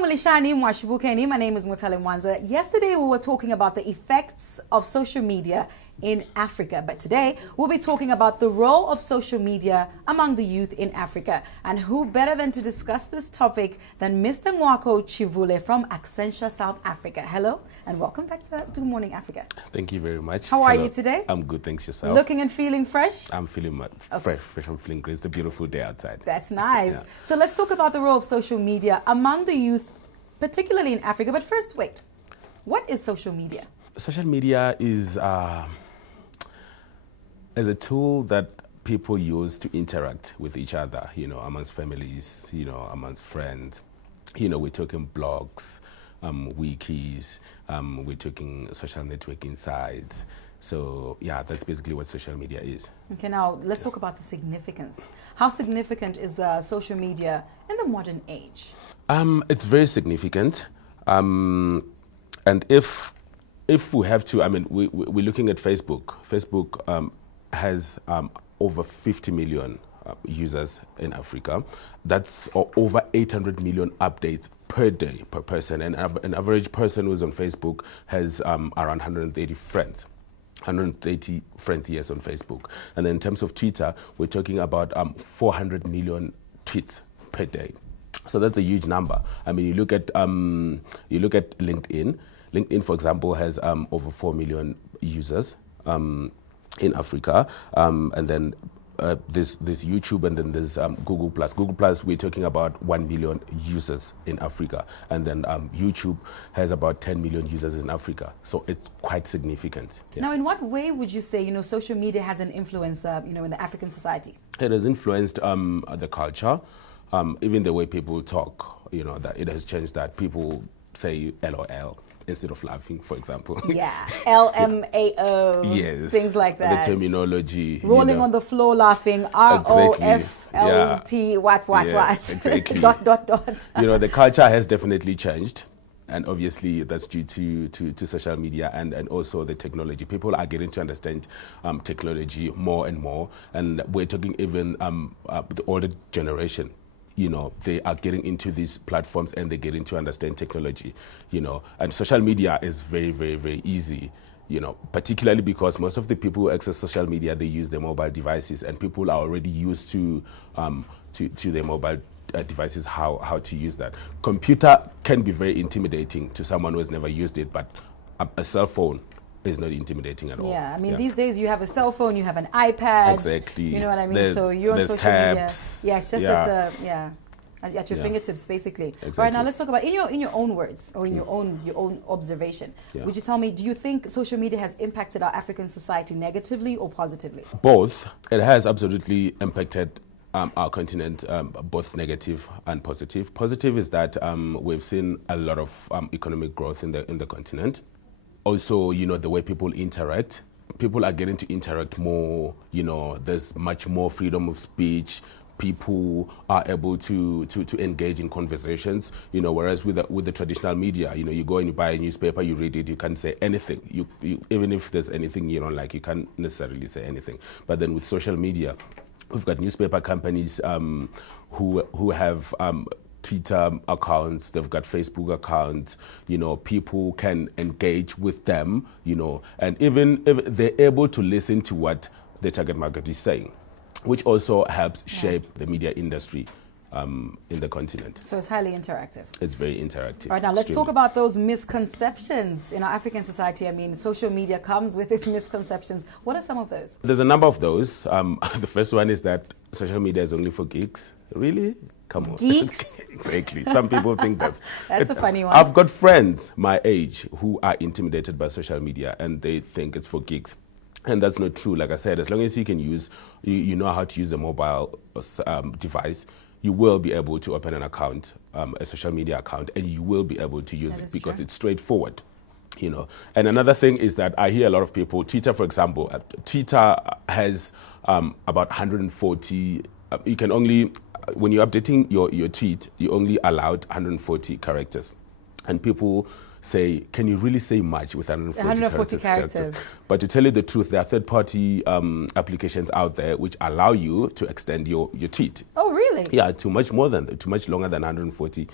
Mulishani Mwashibukeni. My name is Mutale Mwanza. Yesterday we were talking about the effects of social media in Africa, but today we'll be talking about the role of social media among the youth in Africa. And who better than to discuss this topic than Mr. Ngoako Tshivhule from Accenture, South Africa. Hello and welcome back to Good Morning Africa. Thank you very much. How are you today? I'm good, thanks. Yourself? Looking and feeling fresh? I'm feeling fresh. I'm feeling great. It's a beautiful day outside. That's nice. Yeah. So let's talk about the role of social media among the youth, particularly in Africa. But first, wait, what is social media? Social media is a tool that people use to interact with each other, amongst families, amongst friends. We're talking blogs, wikis, we're talking social networking sites. So, yeah, that's basically what social media is. Okay, now let's talk about the significance. How significant is social media in the modern age? It's very significant. And if we have to, we're looking at Facebook. Facebook has over 50 million users in Africa. That's over 800 million updates per day per person. And an average person who's on Facebook has around 130 friends. 130 friends, yes, on Facebook. And then in terms of Twitter, we're talking about 400 million tweets per day. So that's a huge number. You look at LinkedIn. LinkedIn, for example, has over 4 million users in Africa, and then there's YouTube, and then there's Google Plus. Google Plus, we're talking about 1 million users in Africa, and then YouTube has about 10 million users in Africa. So it's quite significant. Yeah. Now, in what way would you say social media has an influence, in the African society? It has influenced the culture, even the way people talk. That it has changed that people say LOL instead of laughing, for example. Yeah, LMAO, yes, things like that. The terminology. Rolling on the floor laughing, ROFLT, what. Exactly. dot. The culture has definitely changed. And obviously that's due to social media and also the technology. People are getting to understand technology more and more. And we're talking even the older generation. They are getting into these platforms and they're getting to understand technology, and social media is very, very, very easy, particularly because most of the people who access social media, they use their mobile devices, and people are already used to their mobile devices, how to use that. Computer can be very intimidating to someone who has never used it, but a cell phone is not intimidating at all. Yeah, these days you have a cell phone, you have an iPad. Exactly. You know what I mean? So you're on social tabs. media. Yeah, it's just at your fingertips, basically. Exactly. All right, now let's talk about in your own words or in your own observation. Yeah. Would you tell me, do you think social media has impacted our African society negatively or positively? Both. It has absolutely impacted our continent, both negative and positive. Positive is that we've seen a lot of economic growth in the continent. Also, the way people interact. People are getting to interact more. There's much more freedom of speech. People are able to engage in conversations. Whereas with the traditional media, you go and you buy a newspaper, you read it, you can't say anything. You even if there's anything you don't like, you can't necessarily say anything. But then with social media, we've got newspaper companies who have Twitter accounts, they've got Facebook accounts, people can engage with them, and even if they're able to listen to what the target market is saying, which also helps shape the media industry in the continent. So it's highly interactive. It's very interactive. All right, now let's talk about those misconceptions in our African society. Social media comes with its misconceptions. What are some of those? There's a number of those. The first one is that social media is only for geeks. Really? Come on. Geeks? Exactly. Some people think that's a funny one. I've got friends my age who are intimidated by social media and they think it's for geeks. And that's not true. Like I said, as long as you can use, you know how to use a mobile device, you will be able to open an account, a social media account, and you will be able to use it because it's straightforward. And another thing is that I hear a lot of people, Twitter, for example, Twitter has about 140, you can only, when you're updating your tweet, you only allowed 140 characters. And people say, can you really say much with 140 characters? But to tell you the truth, there are third-party applications out there which allow you to extend your tweet. Oh, really? Yeah, too much longer than 140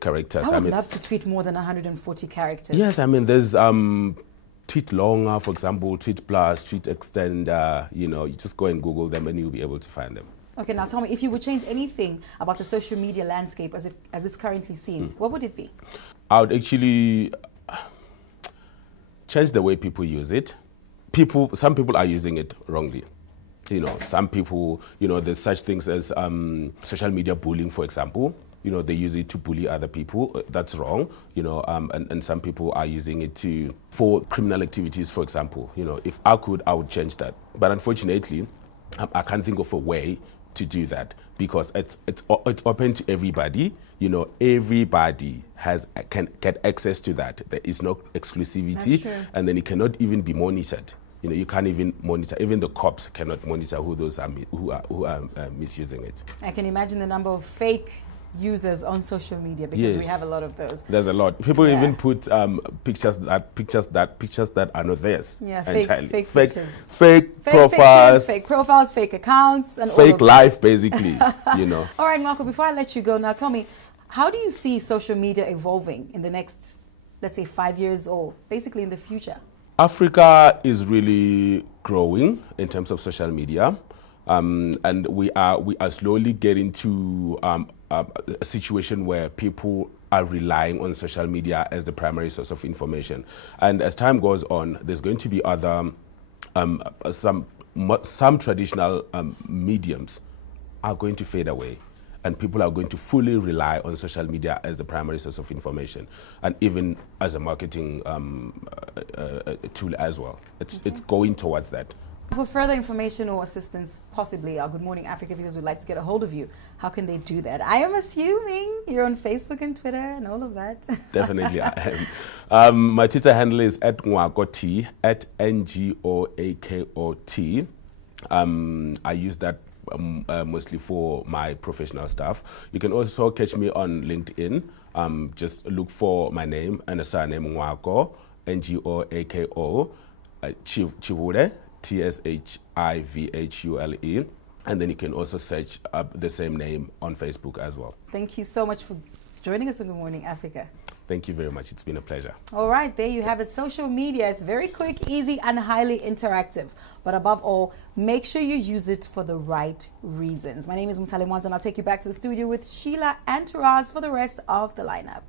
characters. I would love to tweet more than 140 characters. Yes, I mean, there's tweet longer, for example, tweet plus, tweet extend. You know, you just go and Google them and you'll be able to find them. Okay, now tell me, if you would change anything about the social media landscape as it's currently seen, what would it be? I would actually change the way people use it. Some people are using it wrongly. You know, some people, you know, there's such things as social media bullying, for example. You know, they use it to bully other people. That's wrong. You know, and some people are using it for criminal activities, for example. You know, if I could, I would change that. But unfortunately, I can't think of a way to do that, because it's open to everybody. You know, everybody can get access to that. There is no exclusivity, and then it cannot even be monitored. You know, you can't even monitor. Even the cops cannot monitor who are misusing it. I can imagine the number of fake users on social media, because we have a lot of those. There's a lot. People even put pictures that are not theirs. Yeah, fake profiles, fake profiles, fake accounts, and fake life, basically. You know. All right, Ngoako, before I let you go, now tell me, how do you see social media evolving in the next, let's say, 5 years, or basically in the future? Africa is really growing in terms of social media. And we are slowly getting to a situation where people are relying on social media as the primary source of information. And as time goes on, there's going to be other some traditional mediums are going to fade away, and people are going to fully rely on social media as the primary source of information, and even as a marketing tool as well. It's going towards that. For further information or assistance, possibly our Good Morning Africa viewers would like to get a hold of you. How can they do that? I am assuming you're on Facebook and Twitter and all of that. Definitely I am. My Twitter handle is @Ngoako @NGOAKOT. I use that mostly for my professional stuff. You can also catch me on LinkedIn. Just look for my name and a surname, Ngoako, NGOAKO, Tshivhule, TSHIVHULE, and then you can also search up the same name on Facebook as well. Thank you so much for joining us on Good Morning Africa. Thank you very much. It's been a pleasure. All right, there you have it. Social media is very quick, easy, and highly interactive. But above all, make sure you use it for the right reasons. My name is Ngoako Tshivhule, and I'll take you back to the studio with Sheila and Taraz for the rest of the lineup.